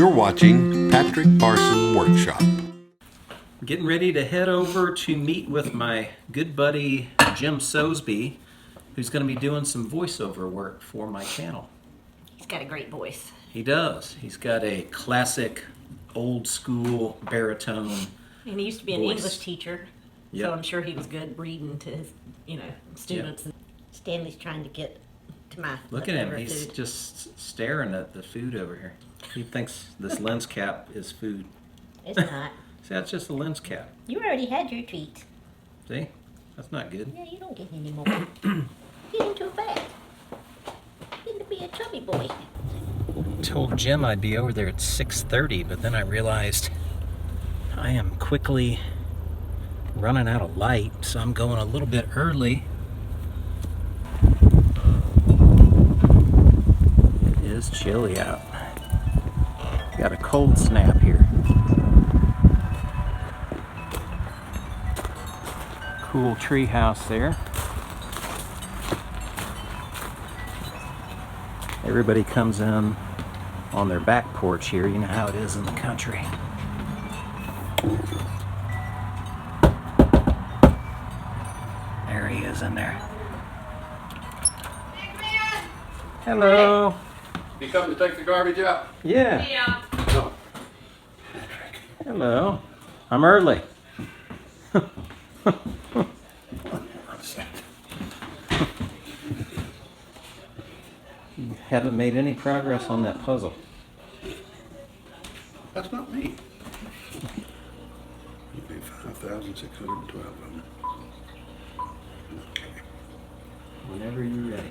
You're watching Patrick Parson Workshop. Getting ready to head over to meet with my good buddy Jim Soesbee, who's going to be doing some voiceover work for my channel. He's got a great voice. He does. He's got a classic, old school baritone. And he used to be an voice. English teacher, Yep. so I'm sure he was good reading to his, students. Yeah. Stanley's trying to get to my Look at him. leftover He's food. just staring at the food over here. He thinks this lens cap is food. It's not. See, that's just a lens cap. You already had your treat. See? That's not good. Yeah, you don't get any more. Get into a bag. Get to be a chubby boy. Told Jim I'd be over there at 6:30, but then I realized I am quickly running out of light, so I'm going a little bit early. It is chilly out. Got a cold snap here. Cool tree house there. Everybody comes in on their back porch here. You know how it is in the country. There he is in there. Hello. You come to take the garbage out? Yeah. No. Hello. I'm early. You haven't made any progress on that puzzle. That's not me. You paid 5,612 of them. Okay. Whenever you're ready.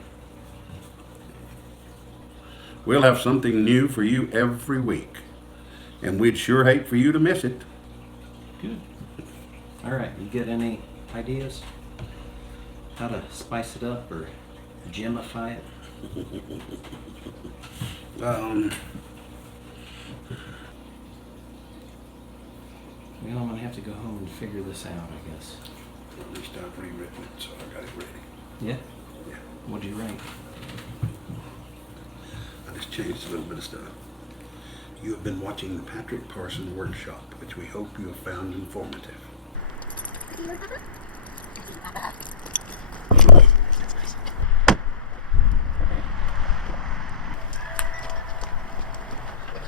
We'll have something new for you every week, and we'd sure hate for you to miss it. Good. All right. You get any ideas how to spice it up or gemify it? Well, I'm gonna have to go home and figure this out, I guess. At least I've rewritten it, so I got it ready. Yeah? Yeah. What'd you write? I just changed a little bit of stuff. You have been watching the Patrick Parson Workshop, which we hope you have found informative.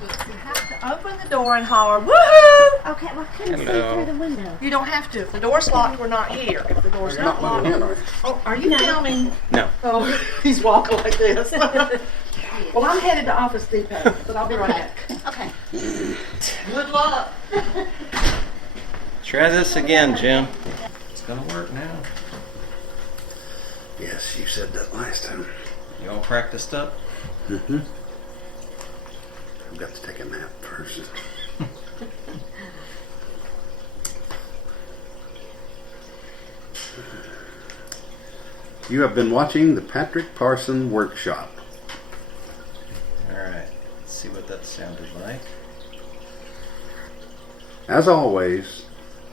You have to open the door and holler, woohoo! Okay, well, I couldn't see Hello. through the window. You don't have to. If the door's locked, we're not here. If the door's You're not not locked. moving in, are you? Oh, are you filming? No. Oh, he's walking like this. Well, I'm headed to Office Depot, but I'll be right back. Okay. Good luck. Try this again, Jim. It's gonna work now. Yes, you said that last time. You all practiced up? Mm-hmm. I've got to take a nap first. You have been watching the Patrick Parson Workshop. Alright, let's see what that sounded like. As always,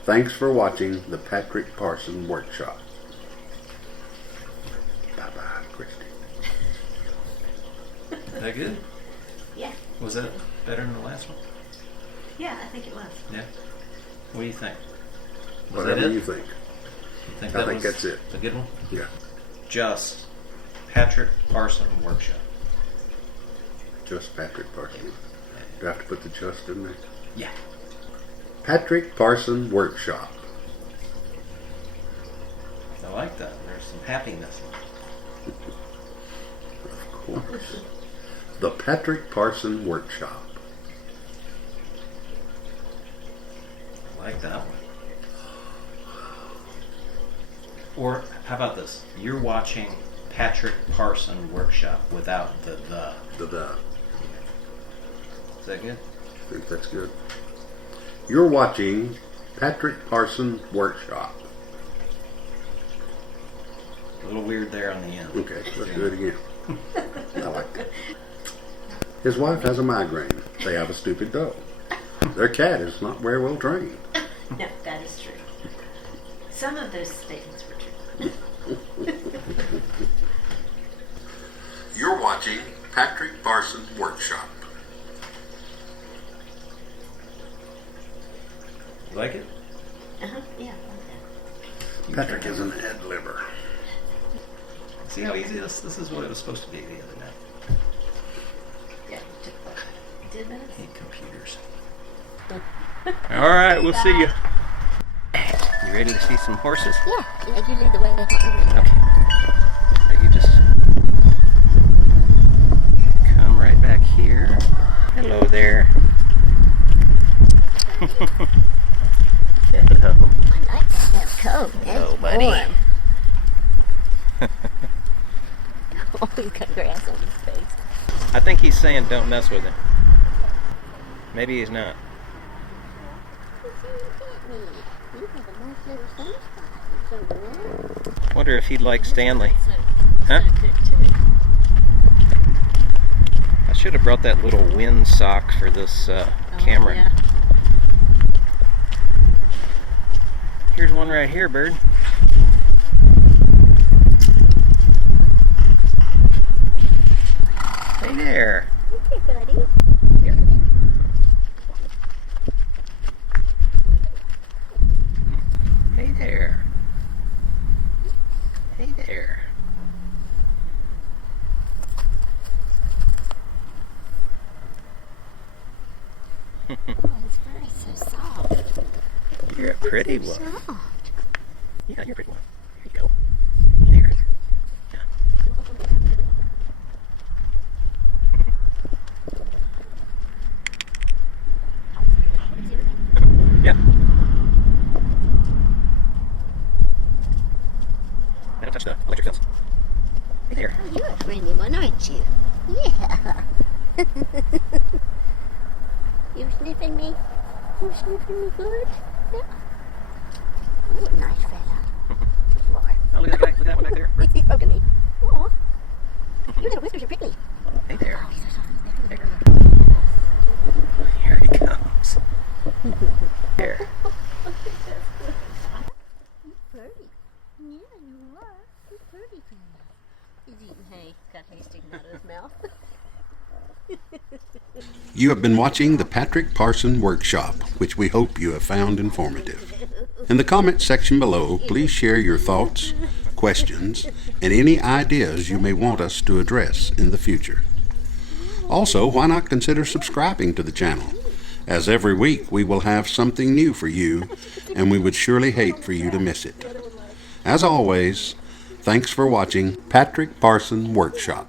thanks for watching the Patrick Parson Workshop. Bye-bye, Christy. Is that good? Yeah. Was that better than the last one? Yeah, I think it was. Yeah. What do you think? Was Whatever that it? you think. I I think that's it. A good one? Yeah. Just Patrick Parson Workshop. Just Patrick Parson. Do I have to put the just in there? Yeah. Patrick Parson Workshop. I like that. There's some happiness in it. Of course. The Patrick Parson Workshop. I like that one. Or how about this? You're watching Patrick Parson Workshop without the. The. Is that good? I think that's good. You're watching Patrick Parson Workshop. A little weird there on the end. Okay, let's do it again. I like that. His wife has a migraine. They have a stupid dog. Their cat is not very well trained. No, that is true. Some of those statements were true. You're watching Patrick Parson Workshop. You like it? Yeah. Patrick is an ad-libber. See how easy this is what it was supposed to be the other night. Yeah. It took about 10 minutes. Hate computers. All right, we'll see you. You ready to see some horses? Yeah, you lead the way. Okay. You just come right back here. Hello there. Hello. I like that coat. Hello, buddy. Warm. Oh, he's got grass on his face. I think he's saying don't mess with him. Maybe he's not. You have a nice little sunspot. It's so warm. Wonder if he'd like Stanley. So, Huh? so good too. I should have brought that little wind sock for this camera. Yeah. Here's one right here, bird. Hey there. Okay, buddy. Hey there. Hey there. Oh, his fur is so soft. You're a pretty one. Soft. Yeah, you're a pretty one. Here you go. There. Yeah. I don't touch the electric fence. Hey there. Oh, you're a friendly one, aren't you? Yeah. You sniffing me? You sniffing me good? Yeah. You're a nice fella. You are. Oh, look at that guy. Look at that one back there. He's poking me. Aw. Your little whiskers are prickly. Hey there. Oh, he's so soft in the back of the Here he comes. Here. Pretty. Yeah, you are. You're pretty fella. He's eating hay. Got hay sticking out of his mouth. You have been watching the Patrick Parson Workshop, which we hope you have found informative. In the comment section below, please share your thoughts, questions, and any ideas you may want us to address in the future. Also, why not consider subscribing to the channel, as every week we will have something new for you, and we would surely hate for you to miss it. As always, thanks for watching Patrick Parson Workshop.